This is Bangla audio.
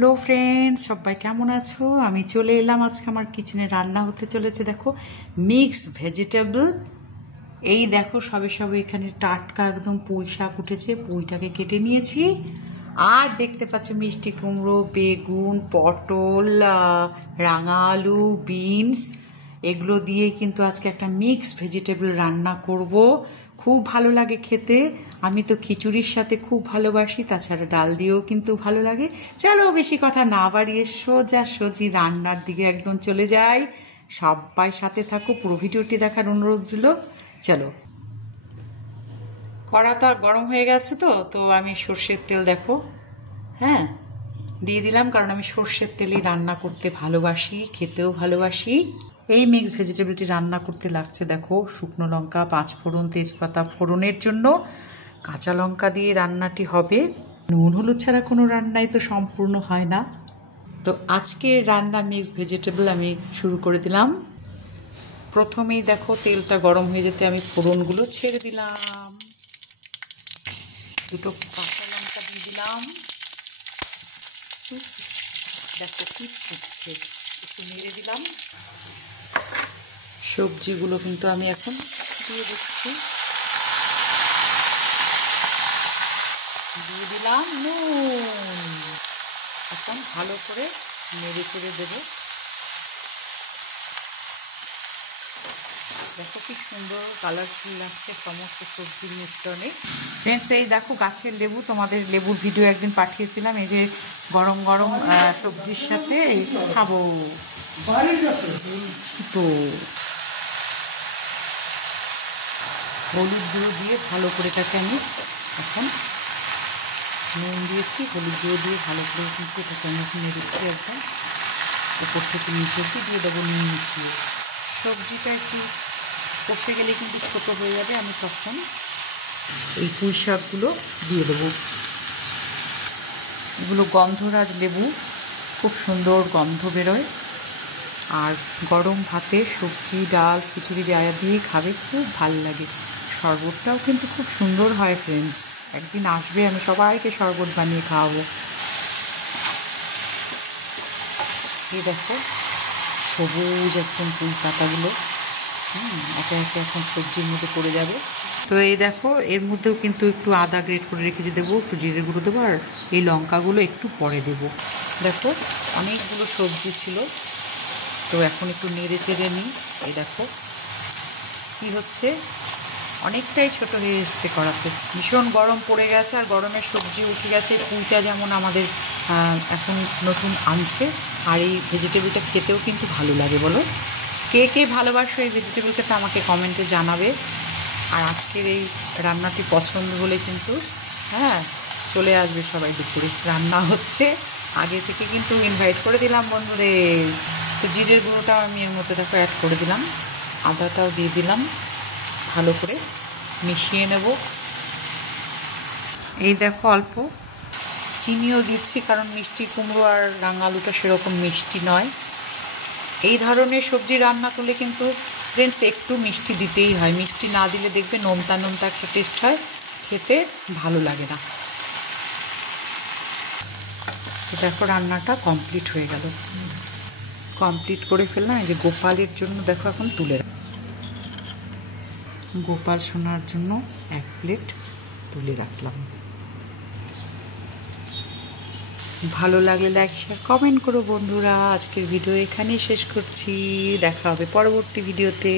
হ্যালো ফ্রেন্ডস, সবাই কেমন আছো? আমি চলে এলাম। আজকে আমার কিচেনে রান্না হতে চলেছে। দেখো, মিক্স ভেজিটেবল। এই দেখো, সবে সবে এখানে টাটকা একদম পুঁই শাক উঠেছে, পুঁইটাকে কেটে নিয়েছি। আর দেখতে পাচ্ছ মিষ্টি কুমড়ো, বেগুন, পটল, রাঙা আলু, বিনস, এগুলো দিয়ে কিন্তু আজকে একটা মিক্স ভেজিটেবল রান্না করব। খুব ভালো লাগে খেতে। আমি তো খিচুড়ির সাথে খুব ভালোবাসি, তাছাড়া ডাল দিয়েও কিন্তু ভালো লাগে। চলো বেশি কথা না বাড়িয়ে সোজাসুজি রান্নার দিকে একদম চলে যাই। সবাই সাথে থাকো, পুরো ভিডিওটি দেখার অনুরোধ রইল। চলো, কড়াটা গরম হয়ে গেছে তো আমি সর্ষের তেল দেখো, হ্যাঁ, দিয়ে দিলাম। কারণ আমি সর্ষের তেলেই রান্না করতে ভালোবাসি, খেতেও ভালোবাসি। এই মিক্স ভেজিটেবলটি রান্না করতে লাগছে দেখো শুকনো লঙ্কা, 5 ফোড়ন, তেজপাতা ফোড়নের জন্য, কাঁচা লঙ্কা দিয়ে রান্নাটি হবে। নুন হলুদ ছাড়া কোনো রান্নাই তো সম্পূর্ণ হয় না। তো আজকে রান্না মিক্স ভেজিটেবল আমি শুরু করে দিলাম। প্রথমেই দেখো তেলটা গরম হয়ে যেতে আমি ফোড়নগুলো ছেড়ে দিলাম। দুটো কাঁচা লঙ্কা দিয়ে দিলাম। দেখো কি ফুটছে, একটু নেড়ে দিলাম। সবজিগুলো কিন্তু আমি এখন দিয়ে দিচ্ছি। দিয়ে দিলাম নুন। এখন ভালো করে নেড়ে চেড়ে দেবো। দেখো কি সুন্দর কালারফুল লাগছে সমস্ত সবজির মিশ্রণে। ফ্রেন্ডস, এই দেখো গাছের লেবু, তোমাদের লেবুর ভিডিও একদিন পাঠিয়েছিলাম। এই যে গরম গরম সবজির সাথে খাবো তো। হলুদ গুঁড়ো দিয়ে ভালো করে এটাকে আমি এখন নুন দিয়েছি, হলুদ গুঁড়ো দিয়ে ভালো করে কিন্তু এটাকে আমি এখন নেড়েছি একদম। উপর থেকে নিচে দিয়ে দেবো নুন মিশিয়ে। সবজিটা একটু কষে গেলে কিন্তু ছোটো হয়ে যাবে, আমি তখন এই পুঁই শাকগুলো দিয়ে দেবো। এগুলো গন্ধরাজ লেবু, খুব সুন্দর গন্ধ বেরোয়। আর গরম ভাতে সবজি, ডাল, খিচুড়ি যা দিয়ে খাবে খুব ভাল লাগে। শরবতটাও কিন্তু খুব সুন্দর হয় ফ্রেন্ডস। একদিন আসবে, আমি সবাইকে শরবত বানিয়ে খাওয়াবো। এই দেখো সবুজ একদম পুঁই পাতাগুলো একে একে এখন সবজির মধ্যে পড়ে যাবে। তো এই দেখো এর মধ্যেও কিন্তু একটু আদা গ্রেট করে রেখেছি, দেবো একটু জিরে গুঁড়ো দেবো, আর এই লঙ্কাগুলো একটু পরে দেবো। দেখো অনেকগুলো সবজি ছিল, তো এখন একটু নেড়ে চেড়ে নিই। এই দেখো কি হচ্ছে, অনেকটাই ছোট হয়ে এসছে কড়াতে। ভীষণ গরম পড়ে গেছে, আর গরমের সবজি উঠে গেছে। পুঁইটা যেমন আমাদের এখন নতুন আনছে, আর এই ভেজিটেবলটা খেতেও কিন্তু ভালো লাগে। বলো কে কে ভালোবাসো এই ভেজিটেবলটা, তো আমাকে কমেন্টে জানাবে। আর আজকের এই রান্নাটি পছন্দ হলে কিন্তু চলে আসবে সবাই। দুপুরে রান্না হচ্ছে, আগে থেকে কিন্তু ইনভাইট করে দিলাম বন্ধুদের। তো জিরের গুঁড়োটাও আমি এর মধ্যে দেখো অ্যাড করে দিলাম, আদাটাও দিয়ে দিলাম, ভালো করে মিশিয়ে নেব। এই দেখো অল্প চিনিও দিচ্ছি, কারণ মিষ্টি কুমড়ো আর রাঙা আলুটা সেরকম মিষ্টি নয়। এই ধরনের সবজি রান্না করলে কিন্তু ফ্রেন্ডস একটু মিষ্টি দিতেই হয়। মিষ্টি না দিলে দেখবে নোনতা নোনতা একটা টেস্ট হয়, খেতে ভালো লাগে না। তো দেখো রান্নাটা কমপ্লিট হয়ে গেল, কমপ্লিট করে ফেললাম। এই যে গোপালের জন্য দেখো এখন তুলে, গোপাল সোনার জন্য 1 প্লেট তুলে রাখলাম। ভালো লাগলে লাইক, শেয়ার, কমেন্ট করো বন্ধুরা। আজকের ভিডিও এখানেই শেষ করছি, দেখা হবে পরবর্তী ভিডিওতে।